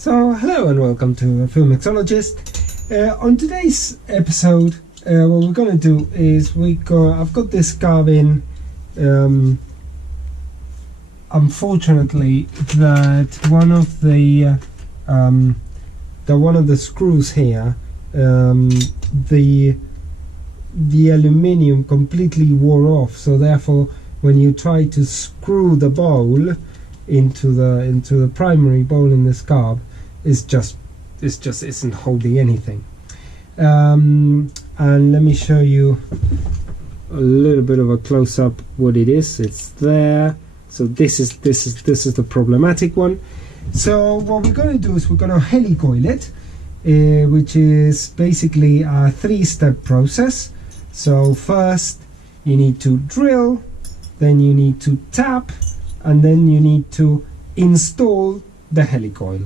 So hello and welcome to Mixologist. On today's episode, what we're going to do is I've got this Carb in. Unfortunately, that one of the screws here, the aluminium completely wore off. So therefore, when you try to screw the bowl into the primary bowl in this Carb, it just isn't holding anything. And let me show you a little bit of a close-up what it is. It's there. So this is the problematic one. So what we're going to do is we're going to heli coil it, which is basically a three-step process. So first you need to drill, then you need to tap, and then you need to install the heli coil.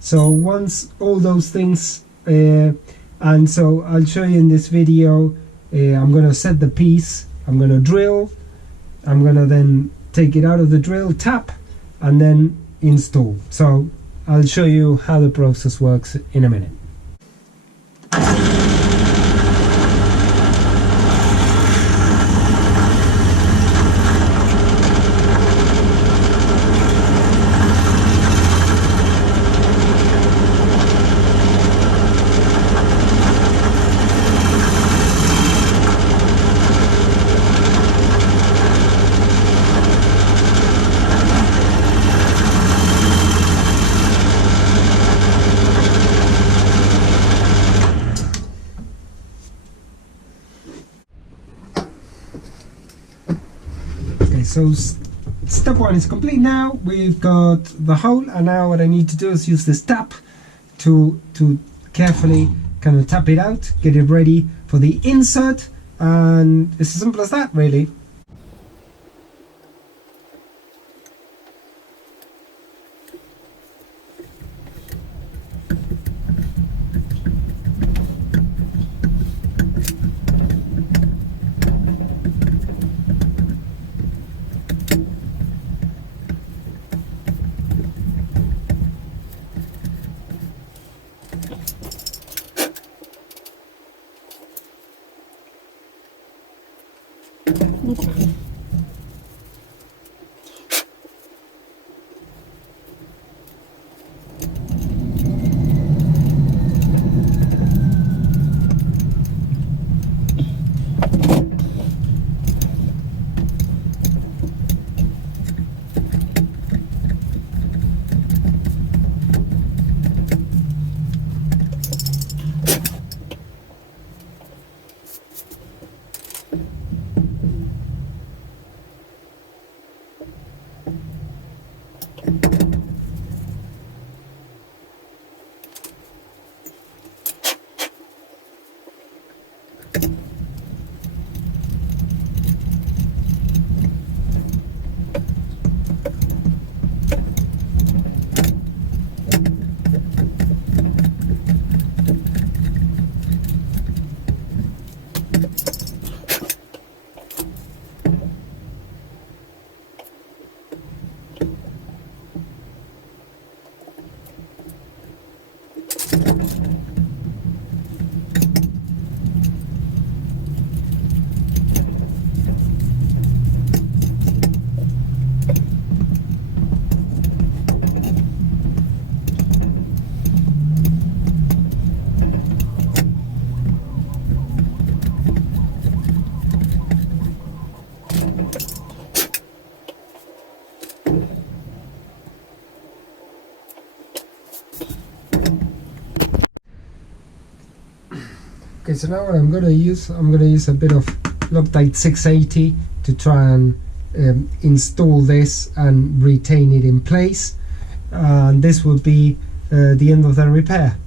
So once all those things, and so I'll show you in this video, I'm going to set the piece, I'm going to drill, I'm going to then take it out of the drill, tap, and then install. So I'll show you how the process works in a minute. So step one is complete now. We've got the hole, and now what I need to do is use this tap to carefully kind of tap it out, get it ready for the insert, and it's as simple as that, really. Okay, so now what I'm going to use a bit of Loctite 680 to try and install this and retain it in place. And this will be the end of the repair.